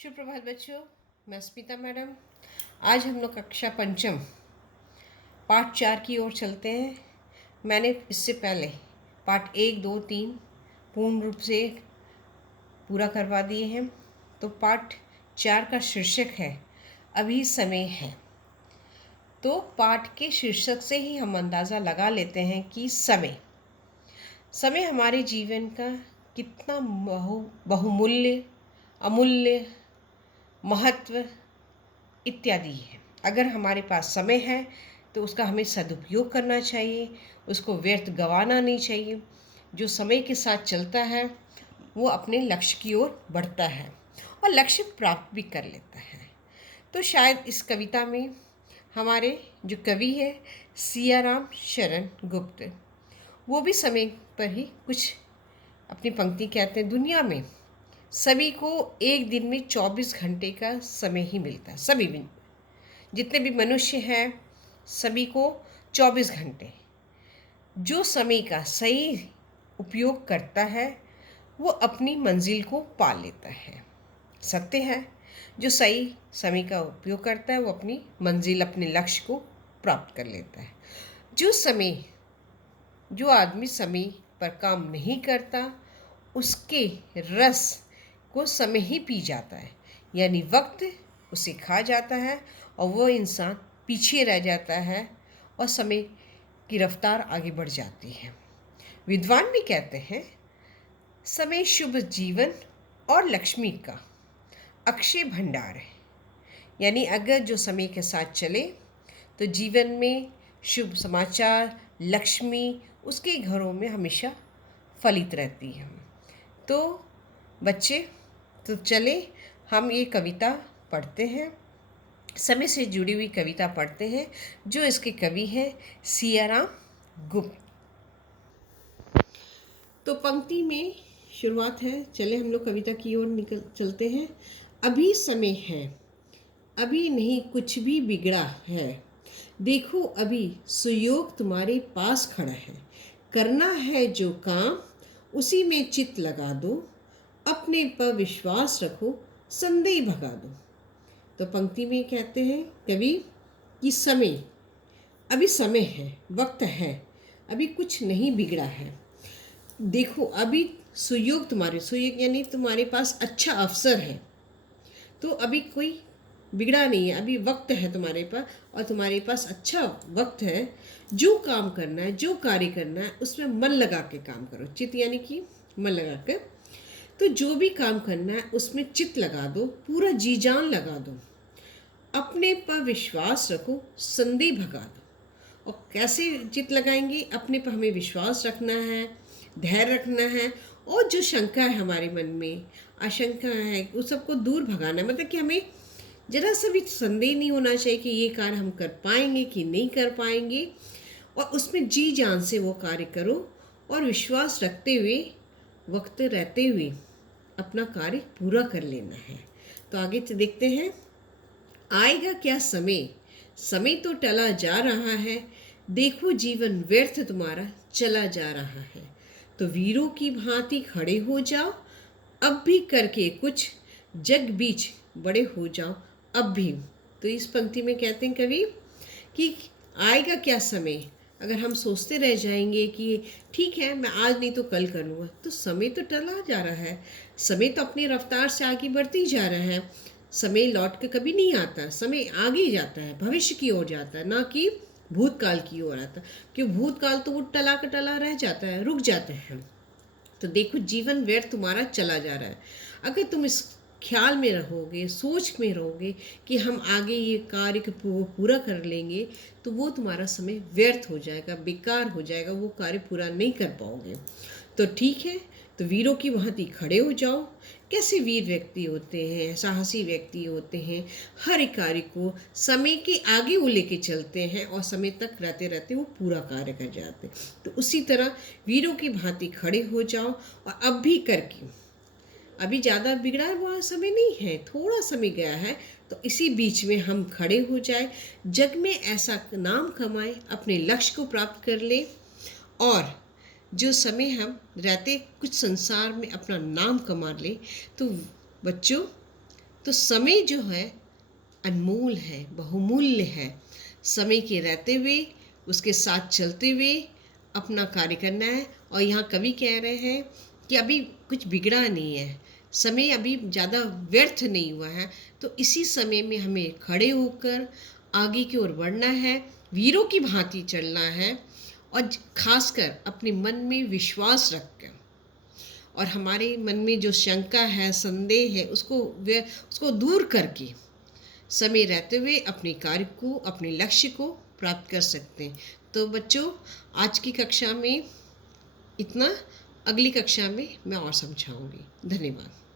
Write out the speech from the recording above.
सुप्रभात बच्चों, मैं स्मिता मैडम। आज हम लोग कक्षा पंचम पाठ 4 की ओर चलते हैं। मैंने इससे पहले पाठ 1, 2, 3 पूर्ण रूप से पूरा करवा दिए हैं। तो पाठ 4 का शीर्षक है अभी समय है। तो पाठ के शीर्षक से ही हम अंदाज़ा लगा लेते हैं कि समय हमारे जीवन का कितना बहुमूल्य, अमूल्य, महत्व इत्यादि है। अगर हमारे पास समय है तो उसका हमें सदुपयोग करना चाहिए, उसको व्यर्थ गंवाना नहीं चाहिए। जो समय के साथ चलता है वो अपने लक्ष्य की ओर बढ़ता है और लक्ष्य प्राप्त भी कर लेता है। तो शायद इस कविता में हमारे जो कवि है सियाराम शरण गुप्त, वो भी समय पर ही कुछ अपनी पंक्ति कहते हैं। दुनिया में सभी को एक दिन में 24 घंटे का समय ही मिलता है। सभी जितने भी मनुष्य हैं सभी को 24 घंटे। जो समय का सही उपयोग करता है वो अपनी मंजिल को पा लेता है। सत्य है, जो सही समय का उपयोग करता है वो अपनी मंजिल, अपने लक्ष्य को प्राप्त कर लेता है। जो आदमी समय पर काम नहीं करता उसके रस को समय ही पी जाता है, यानी वक्त उसे खा जाता है और वो इंसान पीछे रह जाता है और समय की रफ्तार आगे बढ़ जाती है। विद्वान भी कहते हैं समय शुभ जीवन और लक्ष्मी का अक्षय भंडार है। यानी अगर जो समय के साथ चले तो जीवन में शुभ समाचार, लक्ष्मी उसके घरों में हमेशा फलित रहती है। तो बच्चे, तो चले हम ये कविता पढ़ते हैं, समय से जुड़ी हुई कविता पढ़ते हैं, जो इसके कवि हैं सियाराम गुप्त। तो पंक्ति में शुरुआत है, चले हम लोग कविता की ओर चलते हैं। अभी समय है, अभी नहीं कुछ भी बिगड़ा है, देखो अभी सुयोग तुम्हारे पास खड़ा है, करना है जो काम उसी में चित लगा दो, अपने पर विश्वास रखो संदेह भगा दो। तो पंक्ति में कहते हैं कवि कि अभी समय है, वक्त है, अभी कुछ नहीं बिगड़ा है। देखो अभी सुयोग यानी तुम्हारे पास अच्छा अवसर है, तो अभी कोई बिगड़ा नहीं है, अभी वक्त है तुम्हारे पास और तुम्हारे पास अच्छा वक्त है। जो काम करना है, जो कार्य करना है उसमें मन लगा के काम करो। चित यानी कि मन लगा कर, तो जो भी काम करना है उसमें चित लगा दो, पूरा जी जान लगा दो, अपने पर विश्वास रखो संदेह भगा दो। और कैसे चित लगाएंगे? अपने पर हमें विश्वास रखना है, धैर्य रखना है, और जो शंका है हमारे मन में, आशंका है, उस सबको दूर भगाना है। मतलब कि हमें जरा सा भी संदेह नहीं होना चाहिए कि ये कार्य हम कर पाएंगे कि नहीं कर पाएंगे, और उसमें जी जान से वो कार्य करो और विश्वास रखते हुए, वक्त रहते हुए अपना कार्य पूरा कर लेना है। तो आगे देखते हैं, आएगा क्या समय, समय तो टला जा रहा है, देखो जीवन व्यर्थ तुम्हारा चला जा रहा है, तो वीरों की भांति खड़े हो जाओ, अब भी करके कुछ जग बीच बड़े हो जाओ अब भी। तो इस पंक्ति में कहते हैं कवि कि आएगा क्या समय, अगर हम सोचते रह जाएंगे कि ठीक है मैं आज नहीं तो कल कर लूँगा, तो समय तो टला जा रहा है, समय तो अपनी रफ्तार से आगे बढ़ती जा रहा है। समय लौट के कभी नहीं आता, समय आगे जाता है, भविष्य की ओर जाता है, ना कि भूतकाल की ओर आता है। क्यों? भूतकाल तो वो टला का टला रह जाता है, रुक जाता है। तो देखो जीवन व्यर्थ तुम्हारा चला जा रहा है। अगर तुम इस ख्याल में रहोगे, सोच में रहोगे कि हम आगे ये कार्य को पूरा कर लेंगे, तो वो तुम्हारा समय व्यर्थ हो जाएगा, बेकार हो जाएगा, वो कार्य पूरा नहीं कर पाओगे। तो ठीक है, तो वीरों की भांति खड़े हो जाओ। कैसे वीर व्यक्ति होते हैं, साहसी व्यक्ति होते हैं, हर एक कार्य को समय के आगे वो लेके चलते हैं और समय तक रहते रहते वो पूरा कार्य कर जाते हैं। तो उसी तरह वीरों की भांति खड़े हो जाओ, और अब भी करके, अभी ज़्यादा बिगड़ा हुआ समय नहीं है, थोड़ा समय गया है, तो इसी बीच में हम खड़े हो जाए, जग में ऐसा नाम कमाए, अपने लक्ष्य को प्राप्त कर ले, और जो समय हम रहते कुछ संसार में अपना नाम कमा ले। तो बच्चों, तो समय जो है अनमोल है, बहुमूल्य है। समय के रहते हुए, उसके साथ चलते हुए अपना कार्य करना है। और यहाँ कवि कह रहे हैं कि अभी कुछ बिगड़ा नहीं है, समय अभी ज़्यादा व्यर्थ नहीं हुआ है। तो इसी समय में हमें खड़े होकर आगे की ओर बढ़ना है, वीरों की भांति चलना है, और खासकर अपने मन में विश्वास रखकर और हमारे मन में जो शंका है, संदेह है, उसको दूर करके समय रहते हुए अपने कार्य को, अपने लक्ष्य को प्राप्त कर सकते हैं। तो बच्चों, आज की कक्षा में इतना, अगली कक्षा में मैं और समझाऊंगी। धन्यवाद।